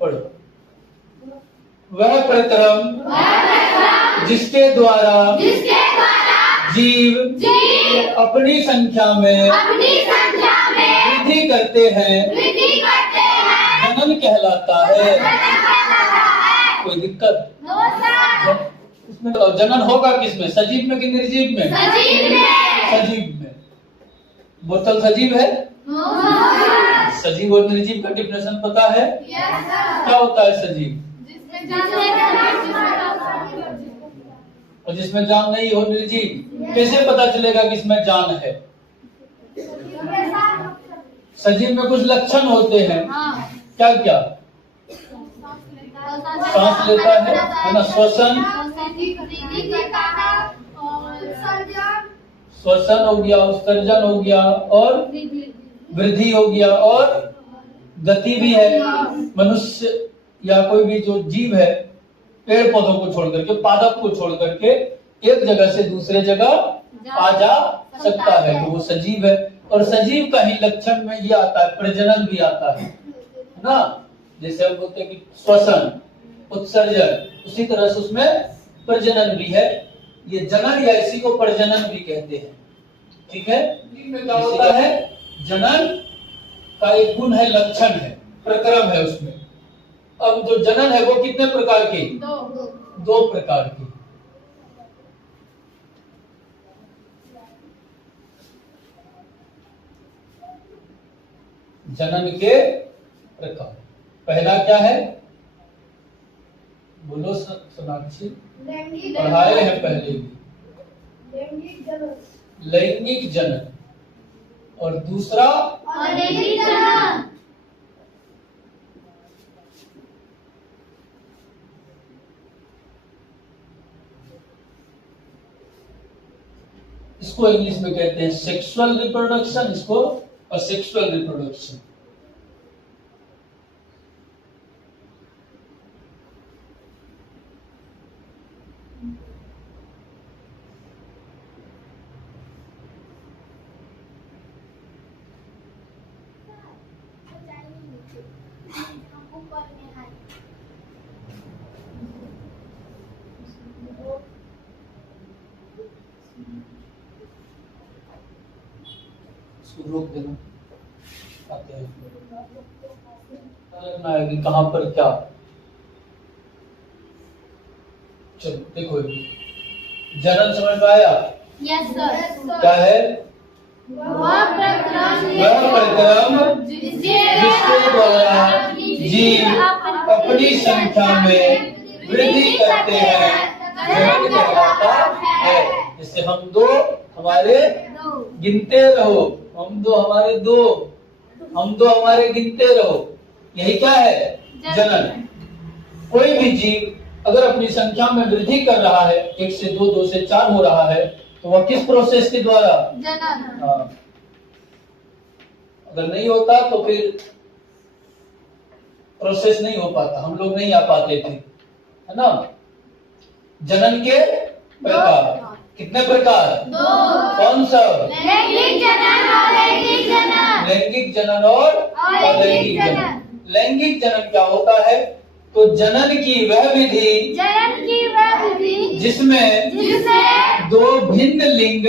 पढ़ो। वह प्रक्रम जिसके द्वारा जीव अपनी संख्या में वृद्धि करते हैं जनन कहलाता है। कोई दिक्कत? इसमें जनन होगा किसमें, सजीव में कि निर्जीव में? सजीव में। बोतल सजीव है? सजीव और निर्जीव का डिफिनेशन पता है? क्या होता है सजीव? और जिसमें जान नहीं हो निर्जीव। कैसे पता चलेगा कि इसमें जान है? सजीव में कुछ लक्षण होते हैं। क्या क्या? सांस लेता है ना, श्वसन हो गया, उत्सर्जन हो गया और वृद्धि हो गया और गति भी है। मनुष्य या कोई भी जो जीव है पेड़ पौधों को छोड़ करके, पादप को छोड़ करके एक जगह से दूसरे जगह आ जा सकता है, तो वो सजीव है। और सजीव का ही लक्षण में ये आता है, प्रजनन भी आता है ना। जैसे हम बोलते हैं कि श्वसन, उत्सर्जन, उसी तरह से उसमें प्रजनन भी है। ये जनन या इसी को प्रजनन भी कहते हैं। ठीक है? में क्या होता है? जनन का एक गुण है, लक्षण है, प्रक्रम है उसमें। अब जो जनन है वो कितने प्रकार के? दो प्रकार के। जनन के प्रकार। पहला क्या है? बोलो सोनाक्षी, पढ़ाए हैं पहले भी। लैंगिक जनन। और दूसरा अलैंगिक जनन। इसको इंग्लिश में कहते हैं सेक्सुअल रिप्रोडक्शन, इसको असेक्सुअल रिप्रोडक्शन। रोक देना, आते हैं लगना है कि कहां पर क्या। चलो देखो, जनन समझ में आया? Yes sir. क्या है? वह प्रक्रम जिसके द्वारा जीव अपनी संख्या में वृद्धि करते हैं जनन कहलाता है। जैसे हम दो हमारे गिनते रहो, हम दो हमारे दो, हम दो हमारे गिनते रहो, यही क्या है? जनन। कोई भी जीव अगर अपनी संख्या में वृद्धि कर रहा है, 1 से 2, 2 से 4 हो रहा है, तो वह किस प्रोसेस के द्वारा? जनन। हाँ। अगर नहीं होता तो फिर प्रोसेस नहीं हो पाता, हम लोग नहीं आ पाते थे, है ना। जनन के प्रकार कितने प्रकार? 2। कौन सा? लैंगिक जनन और अलैंगिक जनन। लैंगिक जनन और अलैंगिक जनन। लैंगिक जनन क्या होता है? तो जनन की वह विधि जिसमें दो भिन्न लिंग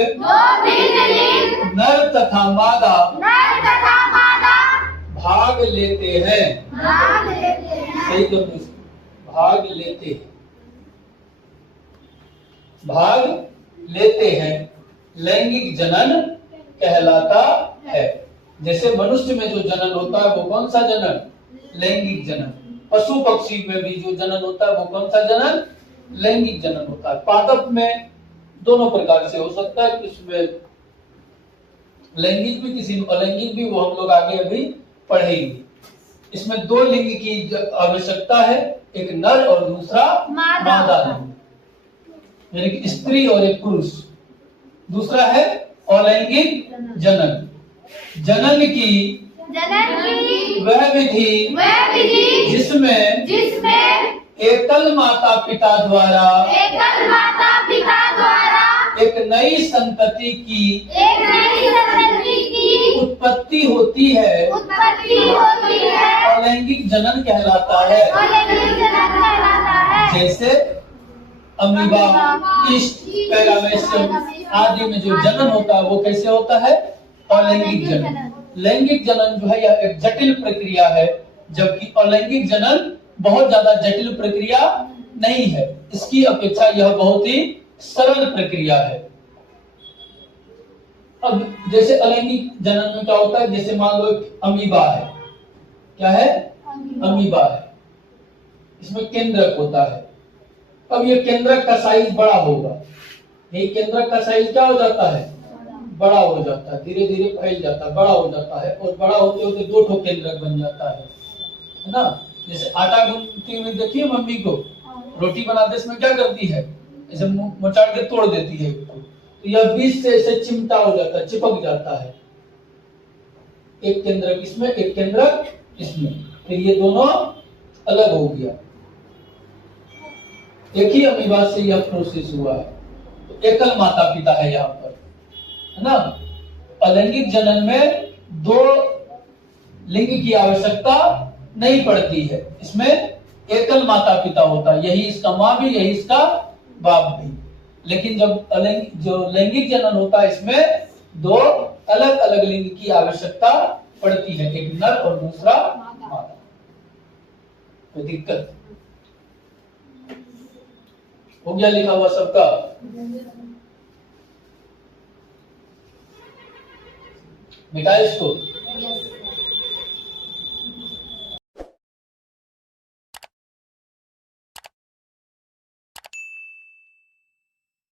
नर तथा मादा भाग लेते हैं। सही तो भाग लेते हैं, लैंगिक जनन कहलाता है। जैसे मनुष्य में जो जनन होता है वो कौन सा जनन? लैंगिक जनन। पशु पक्षी में भी जो जनन होता है वो कौन सा जनन? लैंगिक जनन होता है। पादप में दोनों प्रकार से हो सकता है, इसमें लैंगिक भी किसी अलैंगिक भी, वो हम लोग आगे अभी पढ़ेंगे। इसमें 2 लिंग की आवश्यकता है, एक नर और दूसरा मादा लिंग, यानी कि स्त्री और एक पुरुष। दूसरा है अलैंगिक जनन। जनन की वह विधि जिसमें एकल माता पिता द्वारा एक नई संतति की उत्पत्ति होती है, अलैंगिक अलैंगिक जनन कहलाता है। जैसे अमीबा, ईस्ट, पैरामेसियम आदि में जो जनन होता है वो कैसे होता है? अलैंगिक जनन। लैंगिक जनन जो है यह एक जटिल प्रक्रिया है, जबकि अलैंगिक जनन बहुत ज्यादा जटिल प्रक्रिया नहीं है। इसकी अपेक्षा यह बहुत ही सरल प्रक्रिया है। अब जैसे अलैंगिक जनन में क्या होता है, जैसे मान लो अमीबा है, क्या है? अमीबा है, इसमें केंद्रक होता है। अब ये केंद्रक का साइज बड़ा होगा, ये केंद्रक का साइज क्या हो जाता है? बड़ा हो जाता है, धीरे धीरे फैल जाता है, बड़ा हो जाता है, और बड़ा होते होते दो ठो केंद्रक बन जाता है ना। जैसे आटा गूंथती हुई देखिए मम्मी को, रोटी बनाते इसमें क्या करती है? ऐसे मचाड़ के तोड़ देती है, तो यह बीच से ऐसे चिमटा हो जाता है, चिपक जाता है। एक केंद्रक इसमें, एक केंद्रक इसमें, फिर ये दोनों अलग हो गया। एक ही अमीबा से यह प्रोसेस हुआ है। तो एकल माता पिता है यहाँ पर, है ना। अलैंगिक जनन में दो लिंग की आवश्यकता नहीं पड़ती है, इसमें एकल माता पिता होता है, यही इसका माँ भी, यही इसका बाप भी। लेकिन जब जो लैंगिक जनन होता है इसमें दो अलग अलग लिंग की आवश्यकता पड़ती है, एक नर और दूसरा मादा। कोई दिक्कत? हो गया लिखा हुआ सबका? मिटाए इसको।